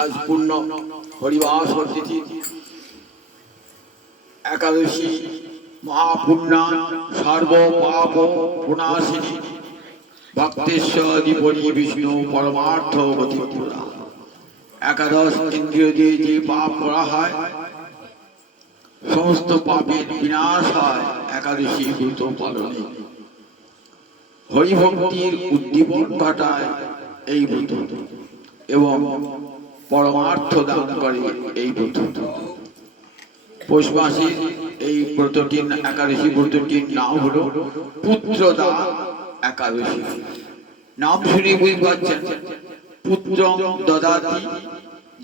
আজ পূর্ণ হরিবাস তিথি একাদশী মহাপুণ্যা সর্ব পাপ পুনাশিনী ভক্তেশ্বরী বিষ্ণু পরমার্থ গতিপুরা। একাদশ ইন্দ্রিয় দিয়ে যে পাপ করা হয় সমস্ত পাপের বিনাশ হয় একাদশী ব্রত পালনে। হরিভক্তির উদ্দীপন ঘটায় এই ব্রত এবং পরমার্থ দান করে এই ব্রত। পৌষ মাসের এই ব্রতটির একাদশী ব্রতটির নাম হল পুত্রদা একাদশী। নাম শুনে বুঝতে পারছেন, পুত্র দদাতি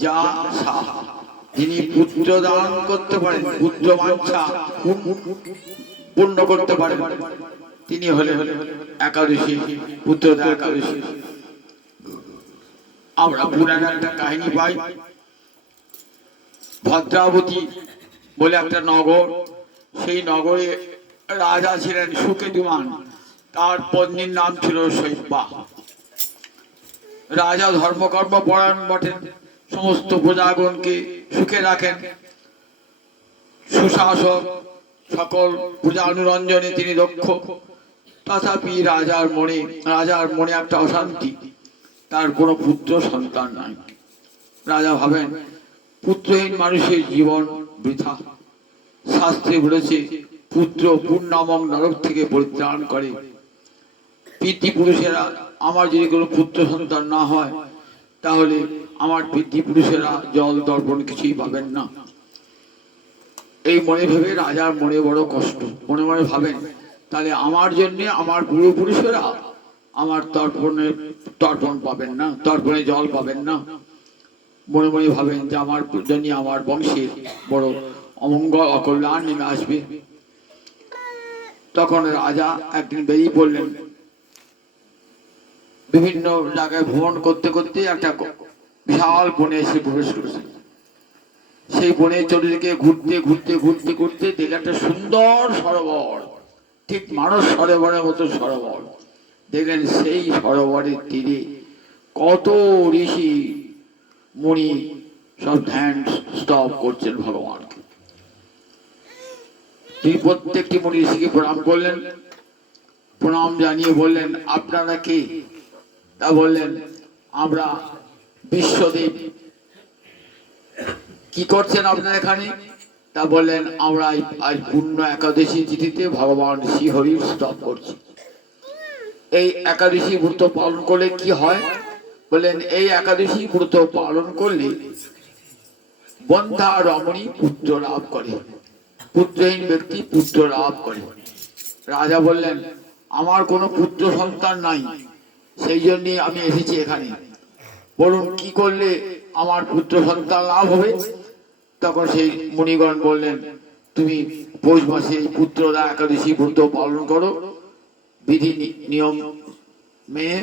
যা সাহা, যিনি পুত্র দান করতে পারেন, পুত্র বাঞ্ছা পূর্ণ করতে পারেন, তিনি হলেন একাদশী, পুত্রদা একাদশী। আমরা পুরাণ একটা কাহিনী পাই, ভদ্রাবতী বলে একটা নগর, সেই নগরে রাজা ছিলেন সুকেতুমান, তার পত্নীর নাম ছিল শৈব্যা। রাজা ধর্মকর্ম পরায়ণ বটেন, সমস্ত প্রজাগণকে সুখে রাখেন, সুশাসক, সকল পূজা অনুরঞ্জনে তিনি দক্ষ। তথাপি রাজার মনে একটা অশান্তি, তার কোনো পুত্র সন্তান নাই। রাজা ভাবেন পুত্রহীন মানুষের জীবন বৃথা। শাস্ত্রে বলেছে পুত্র পুণ্যমং নরক থেকে পরিত্রাণ করে। পিতৃপুরুষেরা, আমার যদি কোনো পুত্র সন্তান না হয় তাহলে আমার পিতৃপুরুষেরা জল দর্পণ কিছুই পাবেন না। এই মনে ভেবে রাজার মনে বড় কষ্ট, মনে মনে ভাবেন তাহলে আমার জন্য আমার পূর্বপুরুষেরা আমার তর্পণ পাবেন না, তর্পণে জল পাবেন না। মনে মনে ভাবেন যে আমার জন্য আমার বংশে বড় অমঙ্গল অকল্যাণ নেমে আসবে। তখন রাজা একদিন বেরিয়ে পড়লেন, বিভিন্ন জায়গায় ভ্রমণ করতে করতে একটা বিশাল বনে এসে প্রবেশ করেছেন। সেই বনের চতুর্দিকে ঘুরতে ঘুরতে ঘুরতে ঘুরতে দেখে একটা সুন্দর সরোবর, ঠিক মানস সরোবরের মতো সরোবর। দেখলেন সেই সরোবরের তীরে কত ঋষি মুনি সব ধ্যান স্তব করছেন ভগবানকে। তিনি প্রত্যেকটি মুনি ঋষিকে প্রণাম করলেন, প্রণাম জানিয়ে বললেন আপনারা কে? তা বললেন আমরা বিশ্বদেব। কি করছেন আপনারা এখানে? তা বললেন আমরা আজ পূর্ণ একাদশী তিথিতে ভগবান শ্রীহরির স্তব করছি। এই একাদশী ব্রত পালন করলে কি হয়? বললেন এই একাদশী ব্রত পালন করলে বন্ধা রমণী পুত্র লাভ করে, পুত্রহীন ব্যক্তি পুত্র লাভ করে। রাজা বললেন আমার কোনো পুত্র সন্তান নাই, সেই জন্যে আমি এসেছি এখানে, বলুন কি করলে আমার পুত্র সন্তান লাভ হবে? তখন সেই মুনিগণ বললেন তুমি পৌষ মাসে পুত্রদা একাদশী ব্রত পালন করো, বিধি নিয়ম মেনে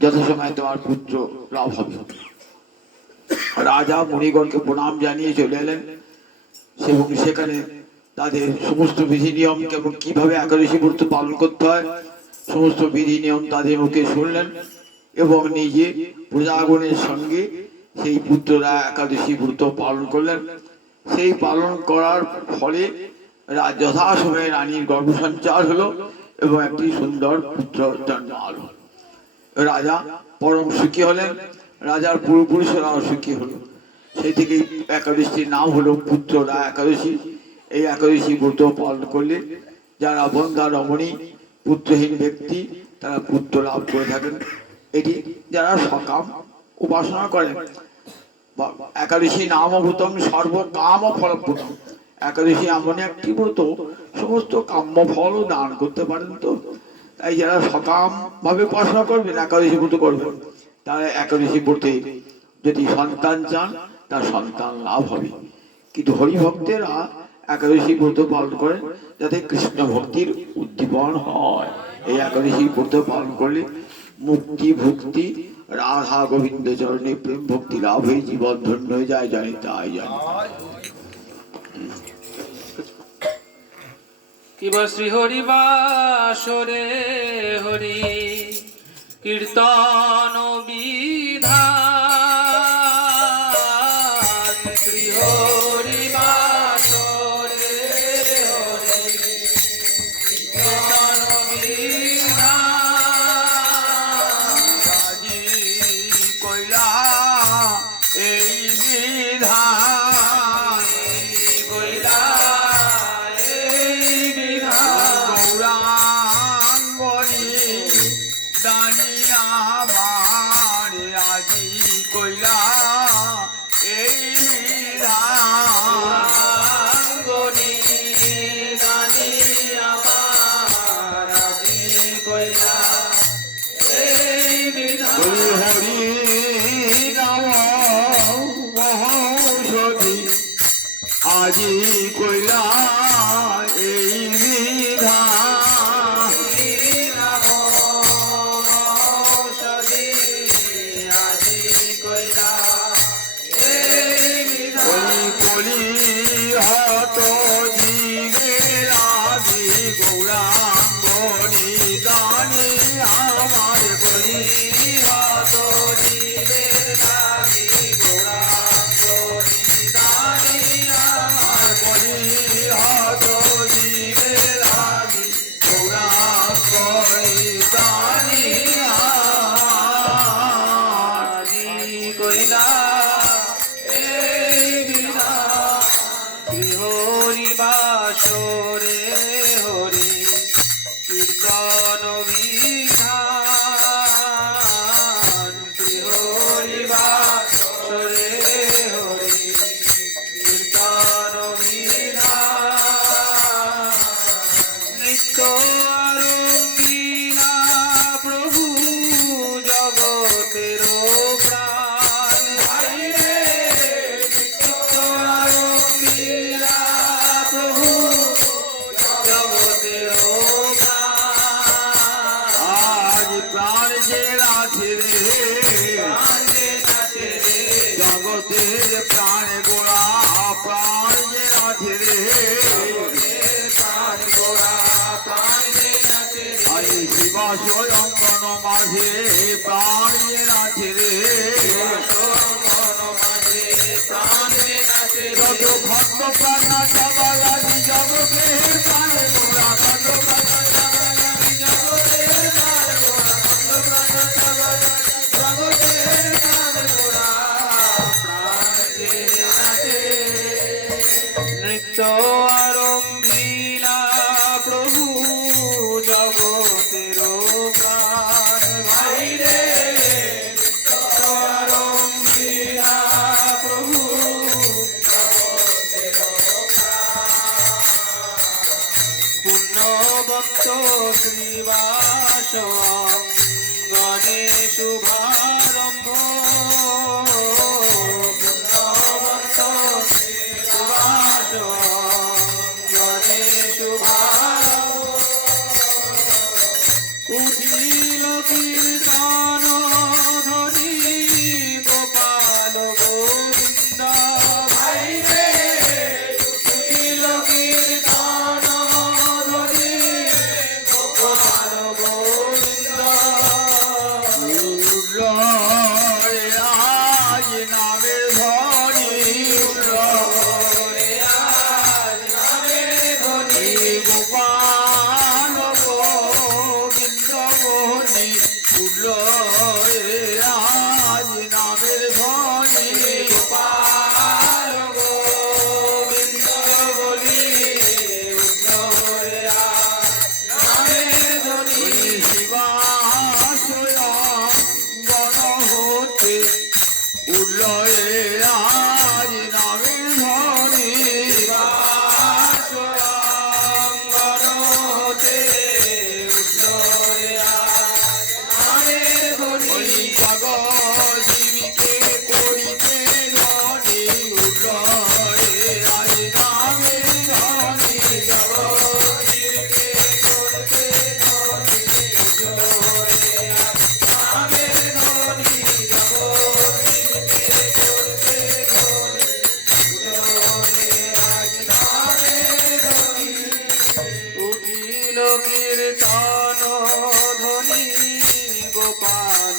যথাসময়ে তোমার পুত্র লাভ হবে। রাজা মুনিগণকে প্রণাম জানিয়ে চলে এলেন এবং সেখানে তাদের সমস্ত বিধি নিয়ম কেমন কিভাবে একাদশী ব্রত পালন করতে হয় সমস্ত বিধি নিয়ম তাদের মুখে শুনলেন এবং নিজে প্রজাগণের সঙ্গে সেই পুত্ররা একাদশী ব্রত পালন করলেন। সেই পালন করার ফলে যথাসময়ে রানীর গর্ভসঞ্চার হলো এবং একটি সুন্দর পুত্র জন্ম হলো। রাজা পরম সুখী হলেন, রাজার পূর্বপুরুষেরাও সুখী হলো। সেই থেকে একাদশীর নাম হলো পুত্রদা একাদশী। এই একাদশী ব্রত পালন করলে যারা বন্ধা রমণী পুত্রহীন ব্যক্তি তারা পুত্র লাভ করে থাকেন। এটি যারা সকাম উপাসনা করেন, একাদশী নামভূতম সর্বকাম ফলপ্রদম। একাদশী এমন একটি ব্রত সমস্ত কাম্য ফলও দান করতে পারেন। তো তাই যারা সকাম ভাবে উপাসনা করবেন, একাদশী ব্রত করবেন, তারা একাদশী ব্রতে যদি সন্তান চান তার সন্তান লাভ হবে। কিন্তু হরিভক্তেরা একাদশী ব্রত পালন করেন যাতে কৃষ্ণ ভক্তির উদ্দীপন হয়। এই একাদশী ব্রত পালন করলে মুক্তি ভক্তি রাধা গোবিন্দ চরণে প্রেম ভক্তি লাভ হয়ে জীবন ধন্য হয়ে যায়, জানি তাই জানি। কিবা শ্রী হরি বাসরে হরি কীর্তন বিধান শ্রী হরি বাসরে হরি কীর্তন বিধান আজি কইলা এই বিধান কইলা এই বিধান গৌরাঙ্গনি দানিয়া আমার আজি কইলা এই বিধান গনি দানি আমার আজি কইলা এই বিধান হরি হরি নাম মহৌষধি আজি কইলা এই বিধান কলি কলি হত জীবের আদি গৌরাঙ্গনি দানি আমার কলি হত জীবের আদি গৌরাঙ্গনি দানি আমার কলি হত জীবের আদি গৌরাঙ্গনি দানি আজি কইলা এই বিধান শ্রী হরি বাসরে হরি কীর্তন বিধান শ্রী হরি বাসরে হরি কীর্তন বিধান নিত্য আরম্বিনা প্রভু জগতের প্রাণ ভাই রে নিত্য আরম্বিনা প্রভু জগতের প্রাণ আজ প্রাণ যে আছে রে প্রাণ যে নাচে রে জগতের প্রাণ গোড়া প্রাণ যে আছে রে প্রাণ গোড়া প্রাণ যে নাচে রে আজ শিবা স্বয়ংবন মাঝে প্রাণ যে আছে রে মন মাঝে প্রাণ যে নাচে যত রে খন্ড প্রাণ সবালাদি জগতের প্রাণ গোড়া খন্ড প্রাণ জগতের প্রাণ গোড়া খন্ড প্রাণ জগতের প্রাণ গোড়া প্রাণ যে নাচে নৃত্য আরম্ভিলা প্রভু জগতের প্রাণ ভাই রে নৃত্য আরম্ভিলা প্রভু পুণ্যবন্ত শ্রীবাস অঙ্গনে শুভারম্ভ পুণ্যবন্ত শ্রীবাস অঙ্গনে শুভারম্ভ উঠিল কীর্তন ধ্বনি গোপাল গোবিন্দ ভাই রে উঠিল কীর্তন ধ্বনি গোপাল গোবিন্দ উল্লয় আজ নামের ধ্বনি ওরে আজ নামের ধ্বনি গোপাল গোবিন্দ মোহনী উল্লয় আজ নামের ধ্বনি গোপাল গোবিন্দ বলি উত্তরে আজ নামের ধ্বনি শিবাশয় গণ হতে উল্লয় আজ নামের ধ্বনি বাসঙ্গনতে উত্তরে আজ নামের ধ্বনি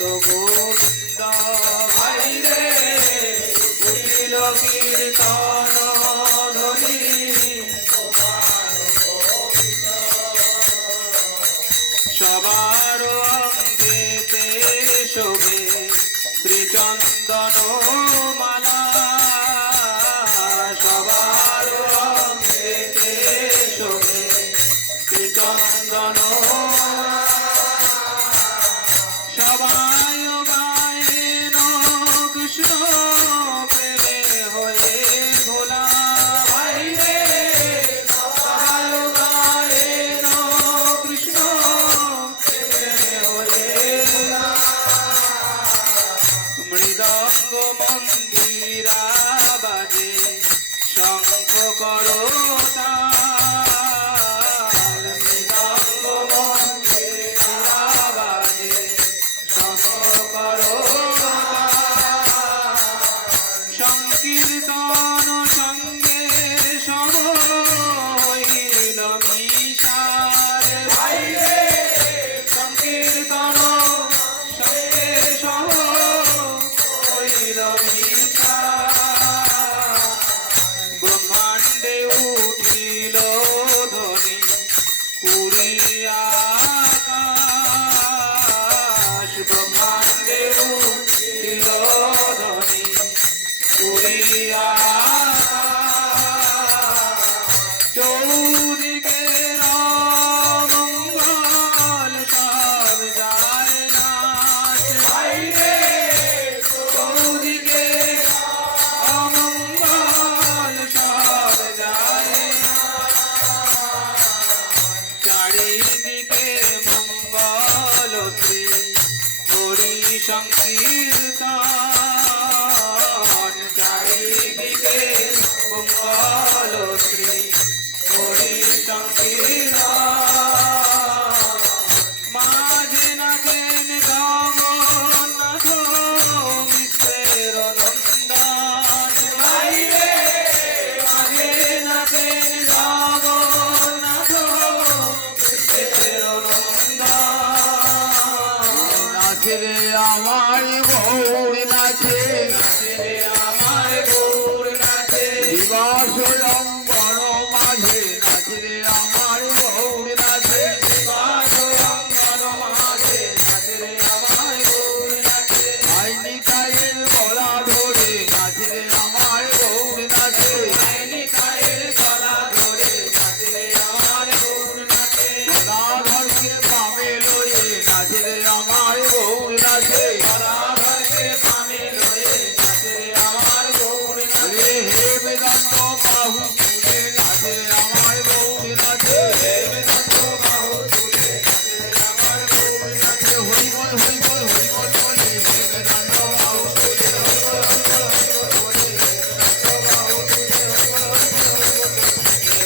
গোবিন্দ বাইরে উঠিল কীর্তন ধ্বনি সবার অঙ্গেতে শোভে শ্রীচন্দন মালা সবার অঙ্গেতে শোভে শ্রীচন্দন সবাই গায়েন কৃষ্ণ প্রেমে হয়ে ভোলা বাইরে সবাই গায়েন কৃষ্ণ প্রেমে হয়ে ভোলা মৃদঙ্গ মন্দিরা বাজে শঙ্খ করতাল মৃদঙ্গ মন্দিরা বাজে শঙ্খ করতাল সংকীর্তন সঙ্গে সব হইল মিশাল বাইরে সংকীর্তন সঙ্গে সব হইল মিশাল ব্রহ্মাণ্ডে উঠিল ধ্বনি পুরী আকাশ ব্রহ্মাণ্ডে উঠিল ধ্বনি পুরী আকাশ চৌদিকে মঙ্গল সব যায় নাচ বাইরে চৌদিকে অমঙ্গল সব যায় চারিদিকে মঙ্গল শ্রী হরি সংকীর্তন চারিদিকে মঙ্গল শ্রী হরি সংকীর্তন মাঝে নাচেন জগন্নাথ মিশ্রের নন্দন বাইরে মাঝে নাচেন জগন্নাথ মিশ্রের নন্দন নাচে রে আমার গৌর নাচে নাচে আমার গৌর নাচে দিবস লঙ্ঘন মাঝে নাচে রে আমার গৌর নাচে অঙ্গন মাঝে নাচে আমার গৌর নাচে আইনি কায়ের গলা ধরে নাচে রে আমার গৌর নাচে নিতাইয়ের গলা ধরে নাচে আমার গৌর নাচে গদাধরকে পামে লয়ে নাচে রে আমার গৌর নাচে গদাধরকে পামে লয়ে নাচে আমার গৌর নাচে রে হে বেদান্ত বাহু তুলে নাচে রে আমার গৌর নাচে বেদান্ত বাহু তুলে নাচে আমার গৌর নাচে হরিবল হরিবল হরিবল বলে হে বেদান্ত বাহু তুলে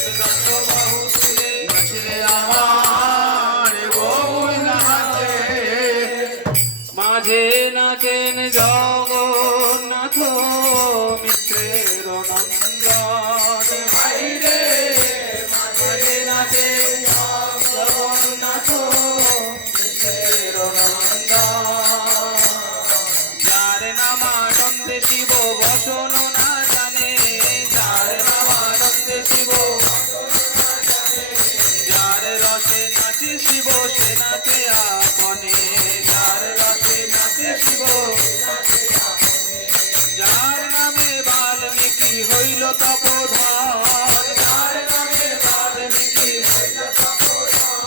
বেদান্ত বাহু তুলে নাচে রে আমার গৌর নাচে মাঝে নাচেন জগন্নাথ মিত্রের নন্দন বাইরে মাঝে নাচেন জগন্নাথ মিত্রের নন্দন যার নাম আনন্দে শিব বসন না জানে যার নাম আনন্দে শিব যার রসে নাচে শিব সে নাচে আপনে যার রসে নাচে শিব যার নামে বাল্মীকি হইল তপোধন যার নামে বাল্মীকি হইল তপোধন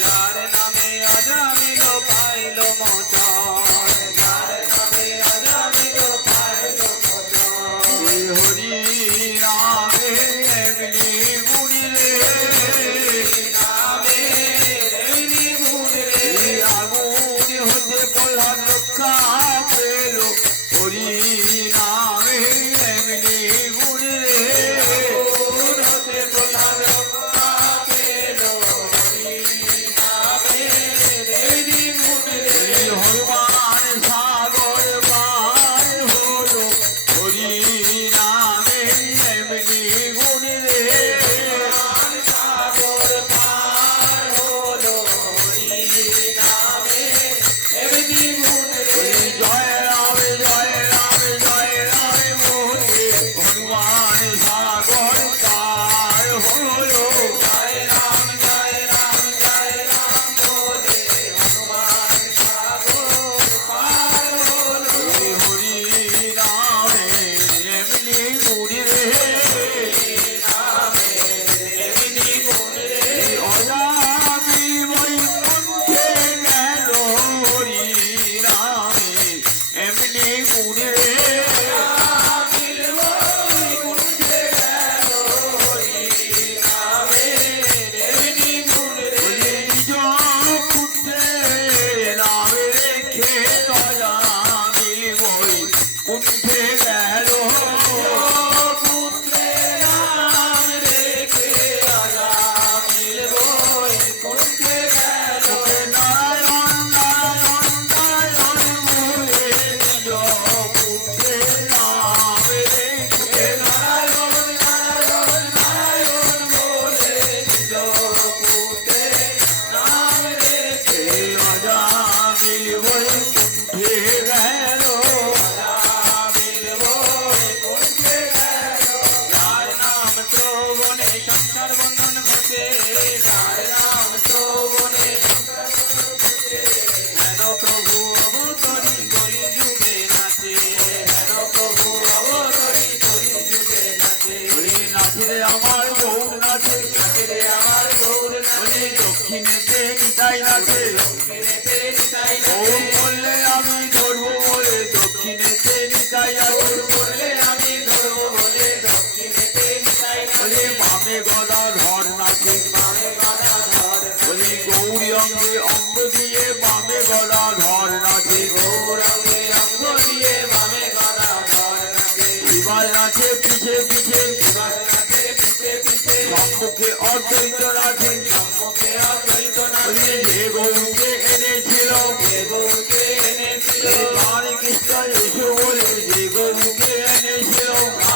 যার নামে অজামিল পাইল মোচন যার নামে অজামিল পাইল মোচন হে হরি নামে এমনি গুণী রে নামে রেনি গুণ রে এই আগুন হতে প্রহ্লাদ রক্ষা পেল হরি নামে এমনি গুণী রে গুণ হতে প্রহ্লাদ রক্ষা পেল হরি নামে রেনি গুণ রে এই হনুমান সাগর পার হলো হরি নামে এমনি গুণী রে সাগর পার হলো হরি নামে এমনি গুণ রাজা মিলবই কুণ্ঠে গেল পুত্রের নাম রেখে রাজা মিলবই কুণ্ঠে গেল। নারায়ণ নারায়ণ নারায়ণ বলে নিজ পুত্রের নাম রেখে নারায়ণ নারায়ণ নারায়ণ বলে নিজ পুত্রের নাম রেখে রাজা মিলবই কুণ্ঠে গেল যার নাম শ্রবণে সংসার বন্ধন ঘটে, যার নাম শ্রবণে হেন প্রভু অবতরী কলি যুগে নাচে, হেন প্রভু অবতরী কলি যুগে নাচে। ওরে নাচে রে আমার গৌর নাচে নাচে রে আমার গৌর নাচে, ওরে দক্ষিণেতে নিতাই নাচে দক্ষিণেতে নিতাই গৌর নাচে। বললে আমি ধরবো বলে দক্ষিণেতে নিতাই নাচে বললে আমি ধরবো বলে দক্ষিণেতে নিতাই ওরে নাচে। বামে গদা ধর নাচে বামে গদা ধর ওরে গৌরী অঙ্গে অঙ্গ দিয়ে বামে গদা ধর নাচে গৌরঙ্গে অঙ্গ দিয়ে বামে গদা ধর নাচে। শিবাল নাচে পিছে পিছে শিবাল নাচে পিছে পিছে, সম্মুখে অদ্বৈত নাচে সম্মুখে অদ্বৈত ওরে নাচে। যে গৌরকে এনেছিল যে গৌরকে এনেছিল, হরে কৃষ্ণ এসো বলে যে গৌরকে এনেছিল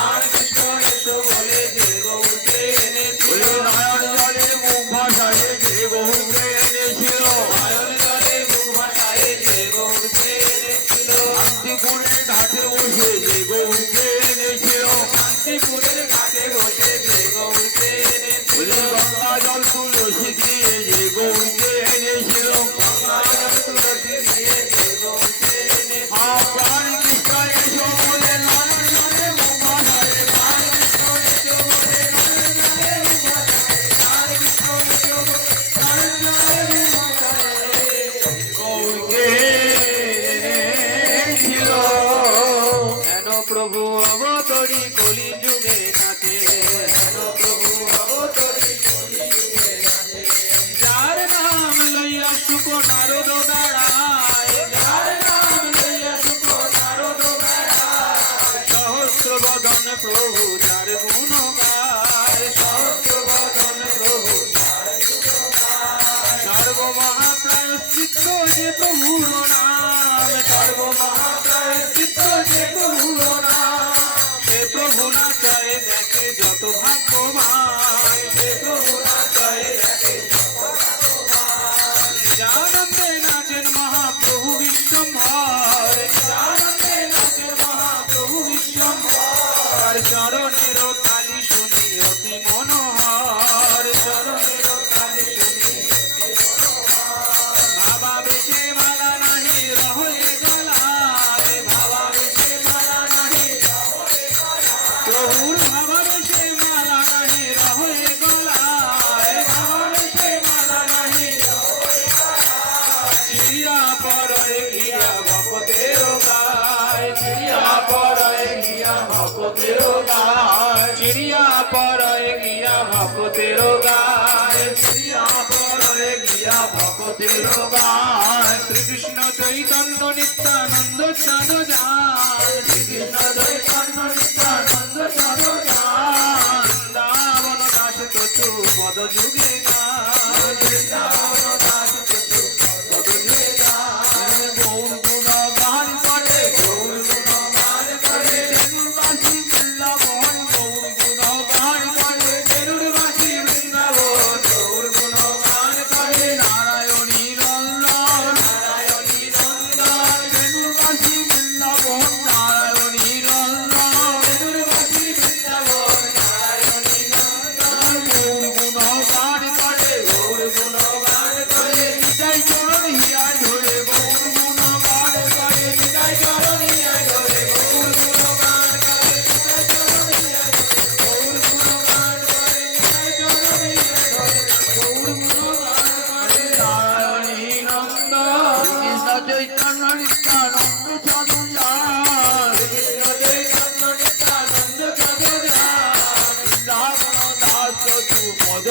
আর কৃষ্ণ এসো বলে যে গৌরকে এনেছিল। ওরে নয়ন জলে মুখ ভাসায় যে গৌরকে এনেছিল নয়ন জলে মুখ ভাসায় যে গৌরকে এনেছিল। শান্তিপুরে ঘাটে বসে যে গৌরকে এনেছিল শান্তিপুরের ঘাটে বসে যে গৌরকে এনেছিল। ওরে গঙ্গা জল তুলসী দিয়ে যে গৌরকে এনেছিল গঙ্গাজল তুলসী দিয়ে যে গৌরকে এনেছিল। প্রাণ কৃষ্ণ এসো বলে নয়ন জলে মুখ ভাসায় আর কৃষ্ণ এসো বলে নয়ন জলে মুখ ভাসায়, আর কৃষ্ণ এসো বলে নয়ন জলে মুখ ভাসায়। গৌরকে এনেছিল হেন প্রভু অবতরী কলি যুগে নাচে, হেন প্রভু অবতরী কলি যুগে নাচে। যার নাম লইয়া শুক নারদ বেড়ায়, যার নাম লইয়া শুক নারদ বেড়ায়। সহস্র বদন প্রভু যার গুণ গায়, সহস্র বদন প্রভু যার গুণ গায়। সর্বমহাপ্রায়শ্চিত্ত যে প্রভুর নাম, সর্বমহাপ্রায়শ্চিত্ত যে প্রভুর নাম। সে প্রভু নাচায় দেখে যত ভাগ্যবান, সে প্রভু নাচায় দেখে যত ভাগ্যবান। নিজানন্দে নাচেন মহাপ্রভু বিশ্বম্ভর, নিজানন্দে নাচেন মহাপ্রভু বিশ্বম্ভর। চরণের তালি শুনি অতি মনোহর, চরণের তালি শুনি বাবা বেশে মালা নাহি রহলে গলায়, বাবা বেশে মালা নাহি রহলে গলায়। প্রভুর বাবা বেশে মালা নাহি রহলে গলায়, বাবা বেশে মালা নাহি রহলে গলায়। চিড়িয়া পরয়ে গিয়া ভক্তের গায়, চিড়িয়া পরয়ে গিয়া ভক্তের গায়। চিড়িয়া পরয়ে গিয়া ভক্তের গায়, চিড়িয়া পরয়ে গিয়া ভক্তের গায়। শ্রীকৃষ্ণ চৈতন্য নিত্যানন্দ চাঁদ যায়, শ্রীকৃষ্ণ চৈতন্য নিত্যানন্দ চাঁদ যায়। বৃন্দাবন দাস চতু পদ যুগে গায়, বৃন্দাবন দাস চতু পদ যুগে গায়। গৌর গুণ গান করে গৌর গুণ গান করে, বাসী বৃন্দাবন গৌর গুণ গান করে গরুড়বাসী বৃন্দাবন গৌর গুণ গান করে। নারায়ণী নন্দন নারায়ণী নন্দন, বেণুবাসী বৃন্দাবন নারায়ণী নন্দন গরুড়বাসী বৃন্দাবন নারায়ণী নন্দন। গৌর গুণ গান করে গৌর গুণ গান করে, নিতাই চরণ হিয়া ধরে গৌর গুণ গান করে নিতাই চরণিয়া ধরে গৌর গুণ গান করে, নিতাই চরণিয়া ধরে গৌর গুণ গান করে, নিতাই চরণিয়া ধরে গৌর গুণ গান করে। নারায়ণী নন্দন কৃষ্ণ চৈতন্য নিত্যানন্দ চন্দ্র কৃষ্ণ চৈতন্য নিত্যানন্দ চাঁদ যায়, বৃন্দাবন দাস চতু পদ